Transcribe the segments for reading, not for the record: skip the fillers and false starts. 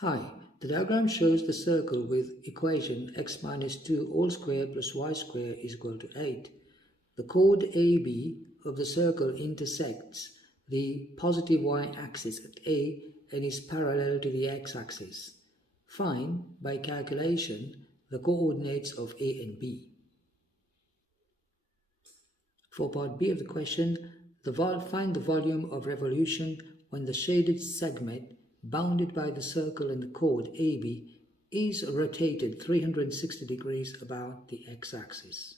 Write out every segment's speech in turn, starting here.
Hi, the diagram shows the circle with equation x minus 2 all square plus y square is equal to 8. The chord AB of the circle intersects the positive y-axis at A and is parallel to the x-axis. Find, by calculation, the coordinates of A and B. For part B of the question, find the volume of revolution when the shaded segment bounded by the circle and the chord AB is rotated 360 degrees about the x-axis.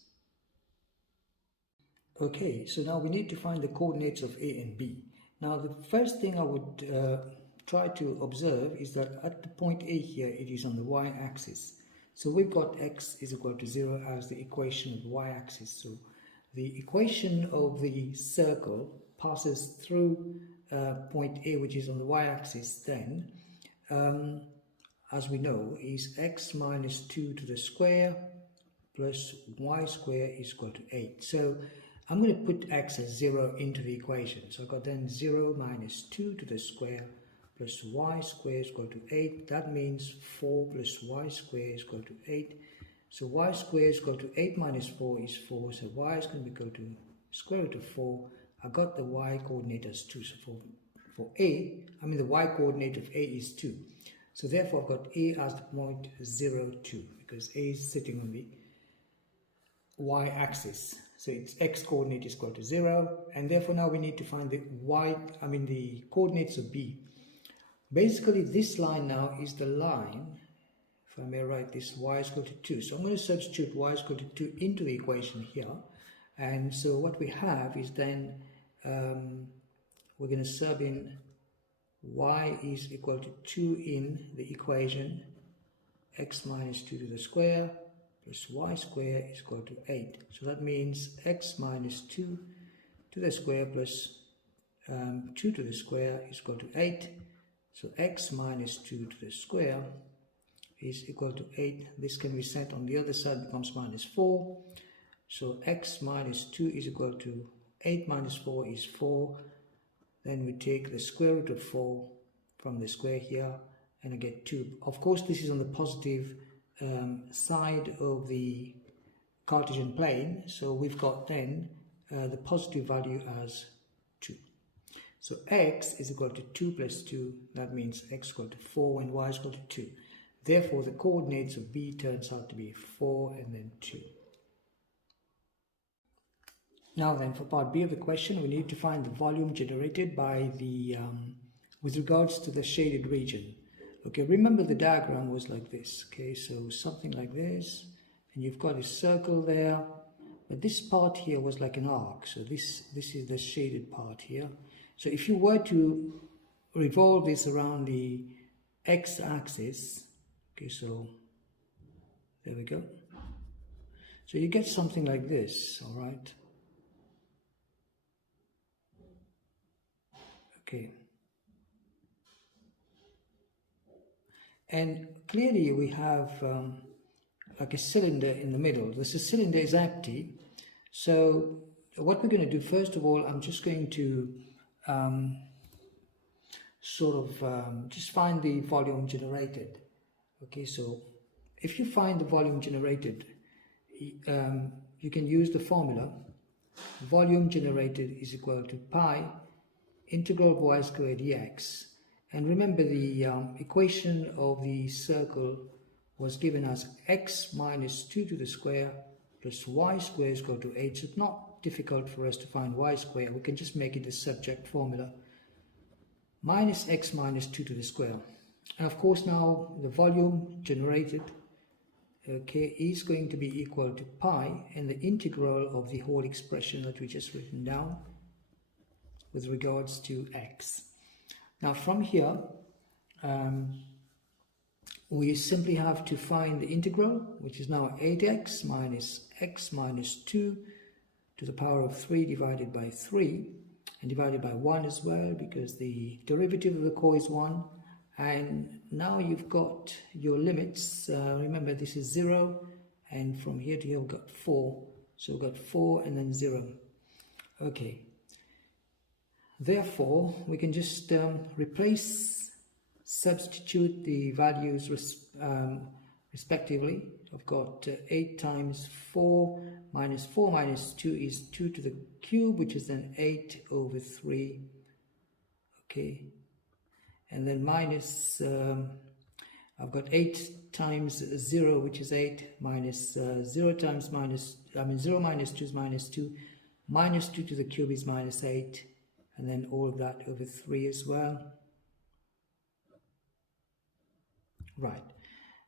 Okay, so now we need to find the coordinates of A and B. Now the first thing I would try to observe is that at the point A here, it is on the y-axis. So we've got x is equal to 0 as the equation of the y-axis. So the equation of the circle passes through point A, which is on the y-axis, then, as we know, is x minus 2 to the square plus y square is equal to 8. So I'm going to put x as 0 into the equation. So I've got then 0 minus 2 to the square plus y square is equal to 8. That means 4 plus y square is equal to 8. So y square is equal to 8 minus 4 is 4. So y is going to be equal to square root of 4. I got the y coordinate as 2. So for A, the y coordinate of A is 2. So therefore I've got A as the point 0, 2, because A is sitting on the y-axis. So its x coordinate is equal to 0, and therefore now we need to find the the coordinates of B. Basically this line now is the line, if I may write this, y is equal to 2. So I'm going to substitute y is equal to 2 into the equation here. And so what we have is then, we're going to sub in y is equal to 2 in the equation, x minus 2 to the square plus y square is equal to 8. So that means x minus 2 to the square plus 2 to the square is equal to 8. So x minus 2 to the square is equal to 8. This can be set on the other side, becomes minus 4. So x minus 2 is equal to 8 minus 4 is 4. Then we take the square root of 4 from the square here, and I get 2. Of course, this is on the positive side of the Cartesian plane, so we've got then the positive value as 2. So x is equal to 2 plus 2, that means x is equal to 4 when y is equal to 2. Therefore, the coordinates of B turns out to be 4 and then 2. Now then, for part B of the question, we need to find the volume generated by the, with regards to the shaded region. Okay, remember the diagram was like this. Okay, so something like this, and you've got a circle there, but this part here was like an arc. So this is the shaded part here. So if you were to revolve this around the x-axis, okay, so there we go. So you get something like this, all right? Okay. And clearly we have like a cylinder in the middle. This cylinder is empty. So what we're going to do, first of all, I'm just going to just find the volume generated. Okay, so if you find the volume generated, you can use the formula. Volume generated is equal to pi integral of y squared dx. And remember, the equation of the circle was given as x minus 2 to the square plus y square is equal to 8. So it's not difficult for us to find y square. We can just make it the subject formula. Minus x minus 2 to the square. And of course now the volume generated, okay, is going to be equal to pi and the integral of the whole expression that we just written down with regards to x. Now from here, we simply have to find the integral, which is now 8x minus x minus 2 to the power of 3 divided by 3, and divided by 1 as well, because the derivative of the core is 1. And now you've got your limits. Remember, this is 0, and from here to here we've got 4. So we've got 4 and then 0. Okay. Therefore, we can just replace substitute the values respectively. I've got 8 times 4 minus 2 is 2 to the cube, which is then 8 over 3. Okay, and then minus, I've got 8 times 0, which is 8, minus 0 times minus, 0 minus 2 is minus 2. Minus 2 to the cube is minus 8, and then all of that over 3 as well. Right,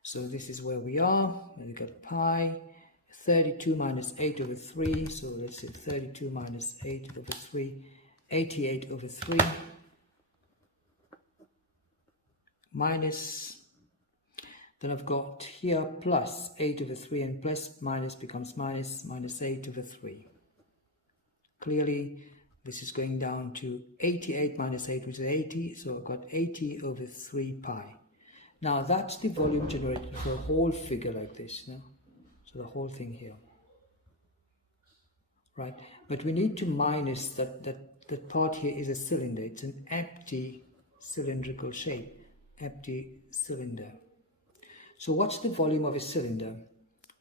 so this is where we are. And we've got pi, 32 minus 8 over 3, so let's say 32 minus 8 over 3, 88 over 3, minus, then I've got here plus 8 over 3, and plus minus becomes minus, minus 8 over 3. Clearly, this is going down to 88 minus 8, which is 80, so I've got 80 over 3 pi. Now that's the volume generated for a whole figure like this, you know? So the whole thing here, right? But we need to minus that part here is a cylinder. It's an empty cylindrical shape, empty cylinder. So what's the volume of a cylinder?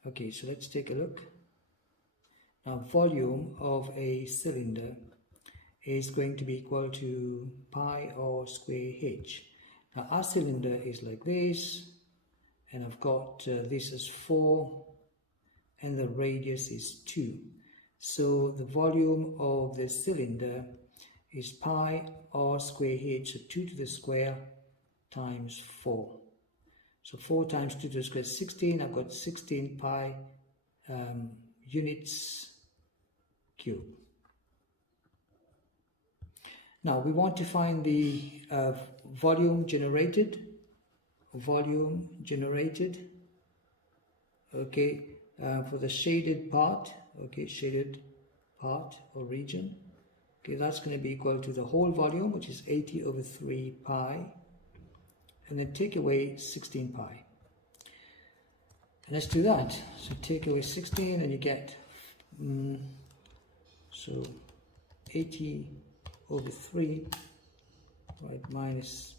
Okay, so let's take a look. Now volume of a cylinder is going to be equal to pi r square h. Now our cylinder is like this, and I've got this is 4, and the radius is 2. So the volume of the cylinder is pi r square h, so 2 to the square times 4. So 4 times 2 to the square is 16. I've got 16 pi units cube. Now we want to find the volume generated, okay, for the shaded part, okay, shaded part or region. Okay, that's going to be equal to the whole volume, which is 80 over 3 pi, and then take away 16 pi. And let's do that. So take away 16 and you get, so 80 over 3, right, minus,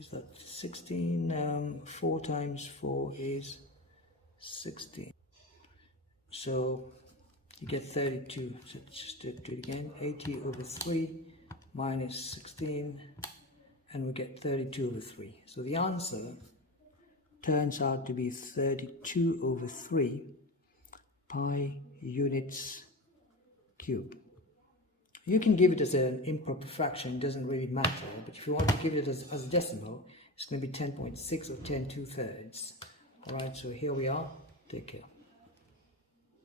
is that 16? 4 times 4 is 16. So you get 32. So let's just do it again. 80 over 3 minus 16, and we get 32 over 3. So the answer turns out to be 32 over 3 pi units cube. You can give it as an improper fraction, it doesn't really matter, but if you want to give it as a decimal, it's going to be 10.6 or 10 2/3. Alright, so here we are. Take care.